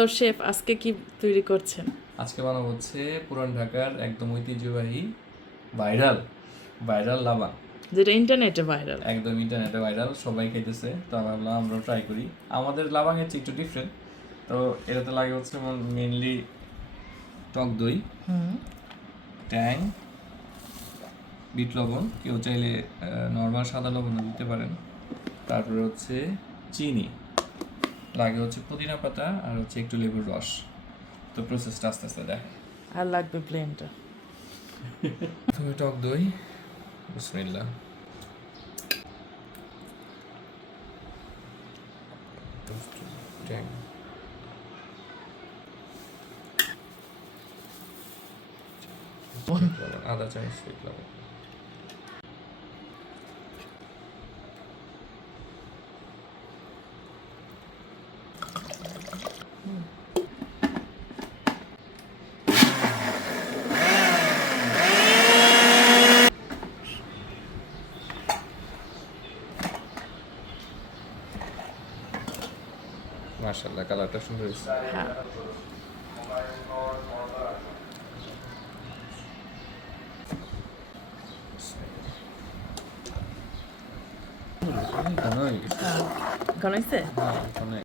তো শেফ আজকে কি তৈরি করছেন? আজকে বানাবো হচ্ছে পুরান ঢাকার একদম ঐতিহ্যবাহী ভাইরাল ভাইরাল লাভা। যেটা ইন্টারনেটে ভাইরাল। একদম ইন্টারনেটে ভাইরাল, সবাই খাইতেছে, তো আমরা ভাবলাম আমরাও ট্রাই করি। আমাদের লাভা হচ্ছে একটু ডিফারেন্ট। তো এটাতে লাগে হচ্ছে মেনলি টক দই, ট্যাং, বিট লবণ, কেউ চাইলে নর্মাল সাদা লবণও দিতে পারেন। তারপরে হচ্ছে চিনি, লাগে হচ্ছে পুদিনা পাতা, আর হচ্ছে একটু লেবুর রস। তো প্রসেসটা আস্তে আস্তে দেখ। আর লাগবে প্লেনটা। প্রথমে টক দই, বিসমিল্লাহ। ট্যাং, আদা চামচ সুইট লবণ। মাশাআল্লাহ, কালারটা সুন্দর হয়েছে। হ্যাঁ, ঘন হয়ে গেছে। ঘন হয়েছে? ঘন